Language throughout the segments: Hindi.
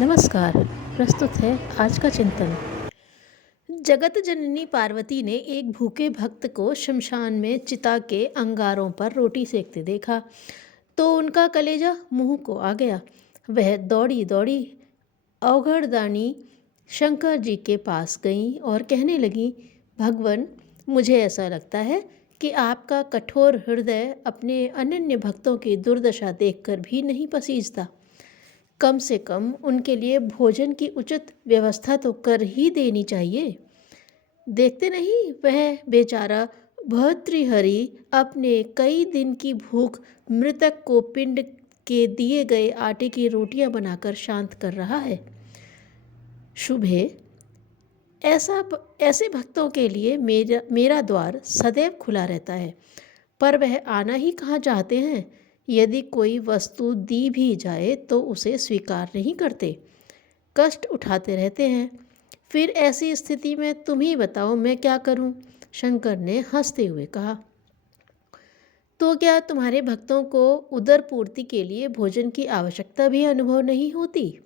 नमस्कार। प्रस्तुत है आज का चिंतन। जगत जननी पार्वती ने एक भूखे भक्त को शमशान में चिता के अंगारों पर रोटी सेकते देखा तो उनका कलेजा मुंह को आ गया। वह दौड़ी दौड़ी अवघड़दानी शंकर जी के पास गई और कहने लगी, भगवान, मुझे ऐसा लगता है कि आपका कठोर हृदय अपने अनन्य भक्तों की दुर्दशा देखकर भी नहीं पसीजता। कम से कम उनके लिए भोजन की उचित व्यवस्था तो कर ही देनी चाहिए। देखते नहीं, वह बेचारा भर्तृहरि अपने कई दिन की भूख मृतक को पिंड के दिए गए आटे की रोटियां बनाकर शांत कर रहा है। शुभे, ऐसे भक्तों के लिए मेरा द्वार सदैव खुला रहता है, पर वह आना ही कहाँ चाहते हैं। यदि कोई वस्तु दी भी जाए तो उसे स्वीकार नहीं करते, कष्ट उठाते रहते हैं। फिर ऐसी स्थिति में तुम ही बताओ, मैं क्या करूं? शंकर ने हंसते हुए कहा। तो क्या तुम्हारे भक्तों को उदर पूर्ति के लिए भोजन की आवश्यकता भी अनुभव नहीं होती?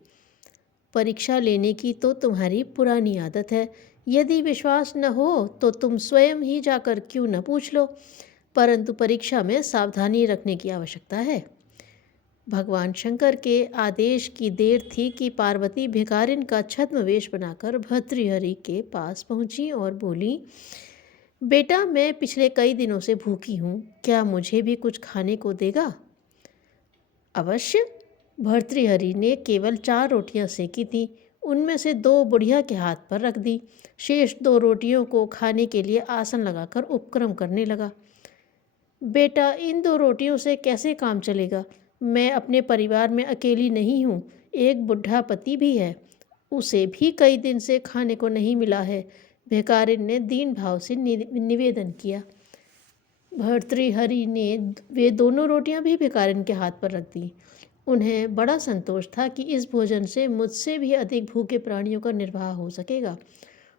परीक्षा लेने की तो तुम्हारी पुरानी आदत है। यदि विश्वास न हो तो तुम स्वयं ही जाकर क्यों न पूछ लो, परंतु परीक्षा में सावधानी रखने की आवश्यकता है। भगवान शंकर के आदेश की देर थी कि पार्वती भिखारिन का छद्मवेश बनाकर भर्तृहरि के पास पहुंची और बोली, बेटा, मैं पिछले कई दिनों से भूखी हूँ, क्या मुझे भी कुछ खाने को देगा? अवश्य। भर्तृहरि ने केवल 4 रोटियां सेकी थी, उनमें से 2 बुढ़िया के हाथ पर रख दी। शेष 2 रोटियों को खाने के लिए आसन लगाकर उपक्रम करने लगा। बेटा, इन 2 रोटियों से कैसे काम चलेगा? मैं अपने परिवार में अकेली नहीं हूँ, एक बुढ़ा पति भी है, उसे भी कई दिन से खाने को नहीं मिला है। भिखारिन ने दीन भाव से निवेदन किया। भर्तृहरि ने वे दोनों रोटियां भी भिखारिन के हाथ पर रख दी। उन्हें बड़ा संतोष था कि इस भोजन से मुझसे भी अधिक भूखे प्राणियों का निर्वाह हो सकेगा।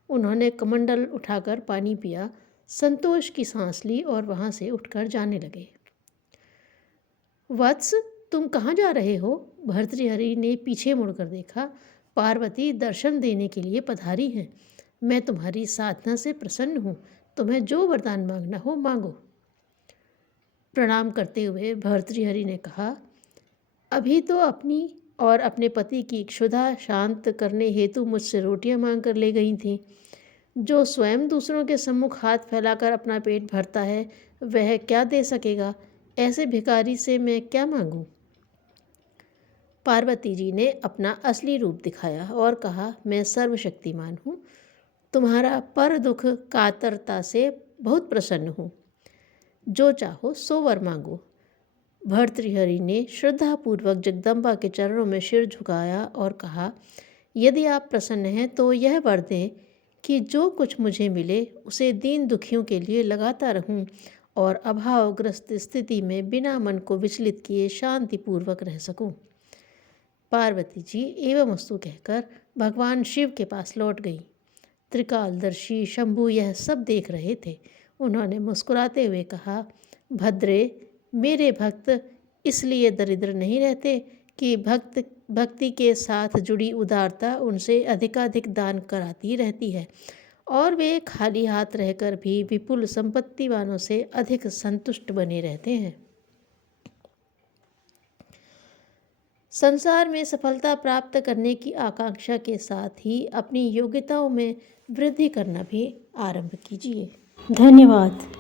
उन्होंने कमंडल उठाकर पानी पिया, संतोष की सांस ली और वहाँ से उठकर जाने लगे। वत्स, तुम कहाँ जा रहे हो? भर्तृहरि ने पीछे मुड़कर देखा। पार्वती दर्शन देने के लिए पधारी हैं। मैं तुम्हारी साधना से प्रसन्न हूँ, तुम्हें जो वरदान मांगना हो मांगो। प्रणाम करते हुए भर्तृहरि ने कहा, अभी तो अपनी और अपने पति की क्षुधा शांत करने हेतु मुझसे रोटियां मांग कर ले गई थीं। जो स्वयं दूसरों के सम्मुख हाथ फैलाकर अपना पेट भरता है, वह क्या दे सकेगा? ऐसे भिखारी से मैं क्या मांगूं? पार्वती जी ने अपना असली रूप दिखाया और कहा, मैं सर्वशक्तिमान हूँ, तुम्हारा पर दुख कातरता से बहुत प्रसन्न हूँ। जो चाहो सो वर मांगो। भर्तृहरि ने श्रद्धापूर्वक जगदम्बा के चरणों में सिर झुकाया और कहा, यदि आप प्रसन्न हैं तो यह वर दें कि जो कुछ मुझे मिले उसे दीन दुखियों के लिए लगाता रहूं और अभावग्रस्त स्थिति में बिना मन को विचलित किए शांतिपूर्वक रह सकूं। पार्वती जी एवमस्तु कहकर भगवान शिव के पास लौट गई। त्रिकालदर्शी शंभु यह सब देख रहे थे। उन्होंने मुस्कुराते हुए कहा, भद्रे, मेरे भक्त इसलिए दरिद्र नहीं रहते कि भक्ति के साथ जुड़ी उदारता उनसे अधिकाधिक दान कराती रहती है और वे खाली हाथ रहकर भी विपुल संपत्ति वालों से अधिक संतुष्ट बने रहते हैं। संसार में सफलता प्राप्त करने की आकांक्षा के साथ ही अपनी योग्यताओं में वृद्धि करना भी आरंभ कीजिए। धन्यवाद।